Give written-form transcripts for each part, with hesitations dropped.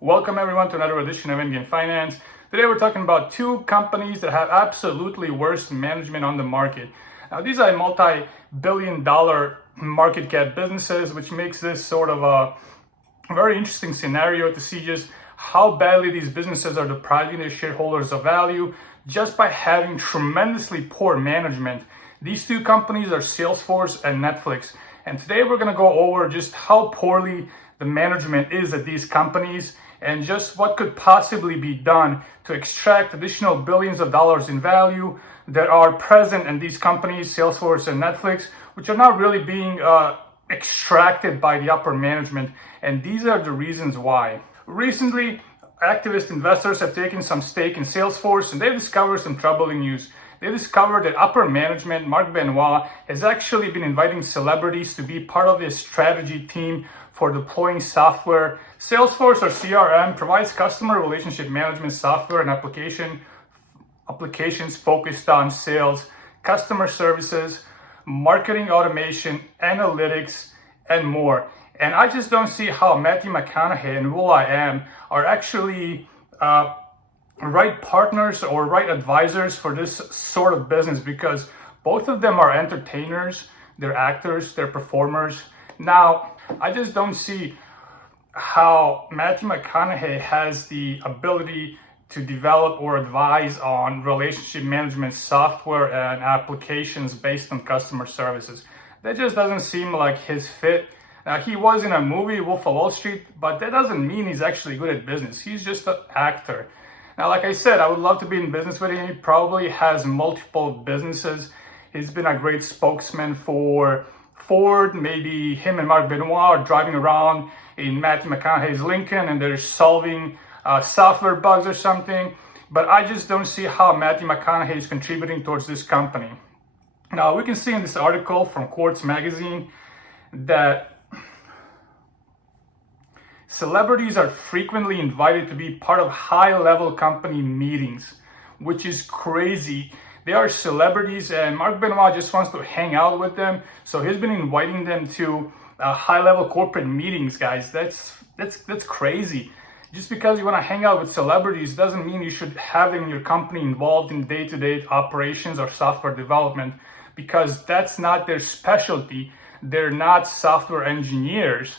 Welcome everyone to another edition of Indian Finance. Today we're talking about two companies that have absolutely worst management on the market. Now these are multi-billion-dollar market cap businesses, which makes this sort of a very interesting scenario to see just how badly these businesses are depriving their shareholders of value just by having tremendously poor management. These two companies are Salesforce and Netflix. And today we're going to go over just how poorly the management is at these companies and just what could possibly be done to extract additional billions of dollars in value that are present in these companies, Salesforce and Netflix, which are not really being extracted by the upper management. And these are the reasons why. Recently, activist investors have taken some stake in Salesforce and they've discovered some troubling news. They discovered that upper management, Mark Benoit, has actually been inviting celebrities to be part of his strategy team for deploying software. Salesforce, or CRM, provides customer relationship management software and applications focused on sales, customer services, marketing automation, analytics, and more. And I just don't see how Matthew Mcconaughey and will.i.am are actually right partners or right advisors for this sort of business, because both of them are entertainers, they're actors, they're performers. Now, I just don't see how Matthew Mcconaughey has the ability to develop or advise on relationship management software and applications based on customer services. That just doesn't seem like his fit. Now, he was in a movie, Wolf of Wall Street, but that doesn't mean he's actually good at business. He's just an actor. Now, like I said, I would love to be in business with him. He probably has multiple businesses. He's been a great spokesman for Ford. Maybe him and Mark Benoit are driving around in Matthew McConaughey's Lincoln and they're solving software bugs or something. But I just don't see how Matthew McConaughey is contributing towards this company. Now, we can see in this article from Quartz magazine that celebrities are frequently invited to be part of high-level company meetings, which is crazy. They are celebrities and Mark Benoit just wants to hang out with them. So he's been inviting them to high-level corporate meetings, guys. That's crazy. Just because you want to hang out with celebrities doesn't mean you should have them in your company involved in day-to-day operations or software development, because that's not their specialty. They're not software engineers.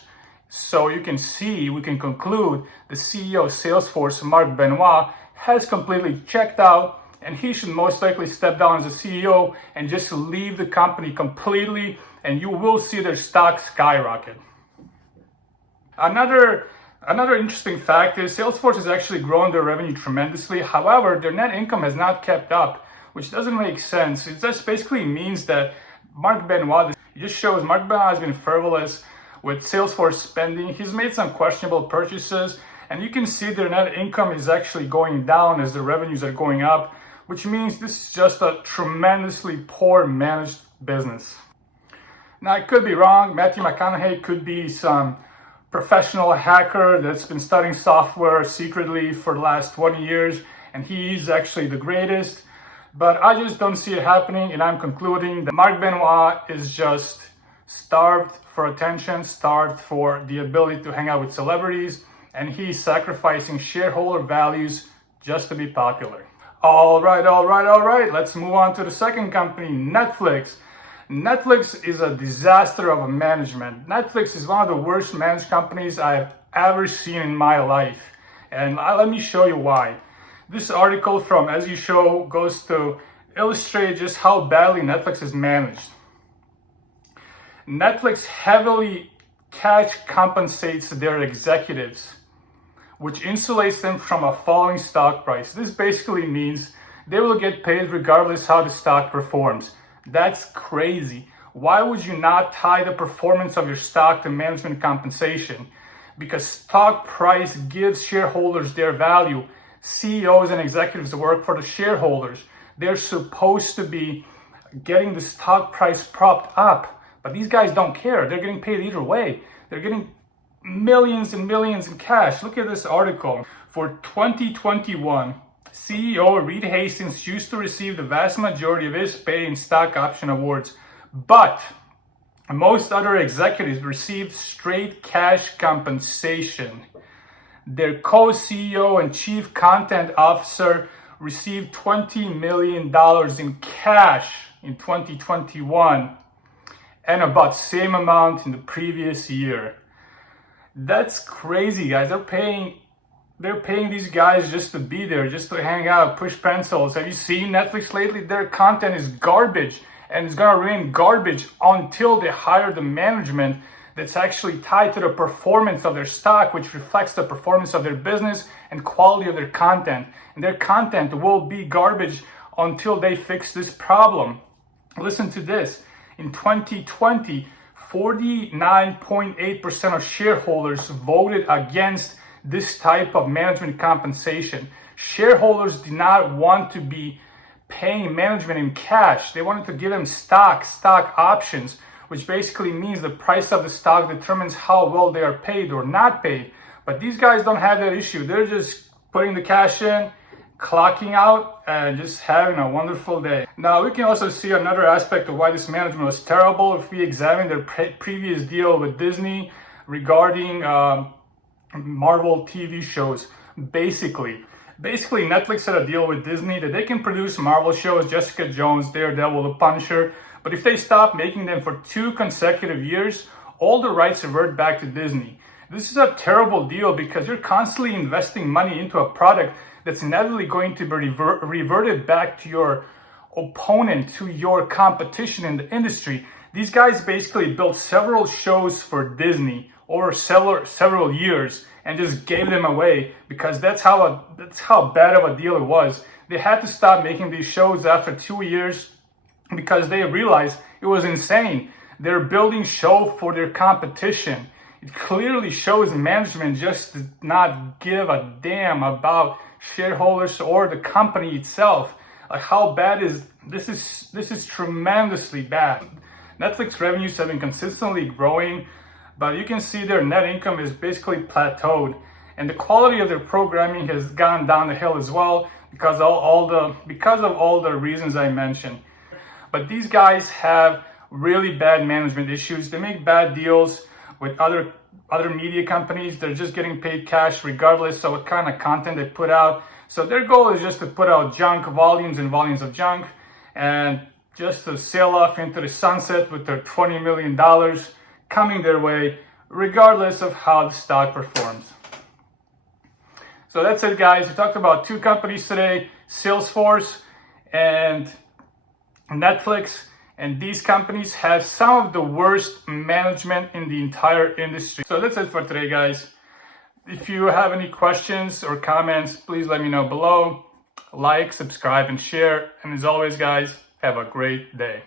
So you can see, we can conclude the CEO of Salesforce, Mark Benoit, has completely checked out, and he should most likely step down as a CEO and just leave the company completely, and you will see their stock skyrocket. Another interesting fact is Salesforce has actually grown their revenue tremendously. However, their net income has not kept up, which doesn't make sense. It just basically means that Mark Benoit, it just shows Mark Benoit has been frivolous with Salesforce spending. He's made some questionable purchases, and you can see their net income is actually going down as the revenues are going up, which means this is just a tremendously poor managed business. Now, I could be wrong. Matthew McConaughey could be some professional hacker that's been studying software secretly for the last 20 years, and he's actually the greatest. But I just don't see it happening, and I'm concluding that Mark Benoit is just starved for attention, starved for the ability to hang out with celebrities, and he's sacrificing shareholder values just to be popular. All right. Let's move on to the second company, Netflix. Netflix is a disaster of a management. Netflix is one of the worst managed companies I've ever seen in my life. And let me show you why. This article from As You Show goes to illustrate just how badly Netflix is managed. Netflix heavily cash compensates their executives, which insulates them from a falling stock price. This basically means they will get paid regardless how the stock performs. That's crazy. Why would you not tie the performance of your stock to management compensation? Because stock price gives shareholders their value. CEOs and executives work for the shareholders. They're supposed to be getting the stock price propped up. But these guys don't care. They're getting paid either way. They're getting millions and millions in cash. Look at this article. For 2021, CEO Reed Hastings used to receive the vast majority of his pay in stock option awards, but most other executives received straight cash compensation. their co-CEO and chief content officer received $20 million in cash in 2021 and about the same amount in the previous year. That's crazy, guys. They're paying these guys just to be there, just to hang out, push pencils. Have you seen Netflix lately? Their content is garbage, and it's gonna remain garbage until they hire the management that's actually tied to the performance of their stock, which reflects the performance of their business and quality of their content. And their content will be garbage until they fix this problem. Listen to this. In 2020, 49.8% of shareholders voted against this type of management compensation. Shareholders did not want to be paying management in cash. They wanted to give them stock options, which basically means the price of the stock determines how well they are paid or not paid. But these guys don't have that issue. They're just putting the cash in, clocking out, and just having a wonderful day. Now, we can also see another aspect of why this management was terrible if we examine their previous deal with Disney regarding Marvel TV shows. Basically, Netflix had a deal with Disney that they can produce Marvel shows, Jessica Jones, Daredevil, The Punisher, but if they stop making them for 2 consecutive years, all the rights revert back to Disney. This is a terrible deal because you're constantly investing money into a product that's inevitably going to be reverted back to your opponent, to your competition in the industry. These guys basically built several shows for Disney over several years and just gave them away because that's how bad of a deal it was. They had to stop making these shows after 2 years because they realized it was insane. They're building show for their competition. It clearly shows management just did not give a damn about shareholders or the company itself. Like, how bad is this? This is tremendously bad. Netflix revenues have been consistently growing, but you can see their net income is basically plateaued, and the quality of their programming has gone down the hill as well because of all the reasons I mentioned. But these guys have really bad management issues. They make bad deals with other media companies. They're just getting paid cash regardless of what kind of content they put out. So their goal is just to put out junk, volumes and volumes of junk, and just to sail off into the sunset with their $20 million coming their way, regardless of how the stock performs. So that's it, guys. We talked about 2 companies today, Salesforce and Netflix. And these companies have some of the worst management in the entire industry. So that's it for today, guys. If you have any questions or comments, please let me know below. Like, subscribe, and share. And as always, guys, have a great day.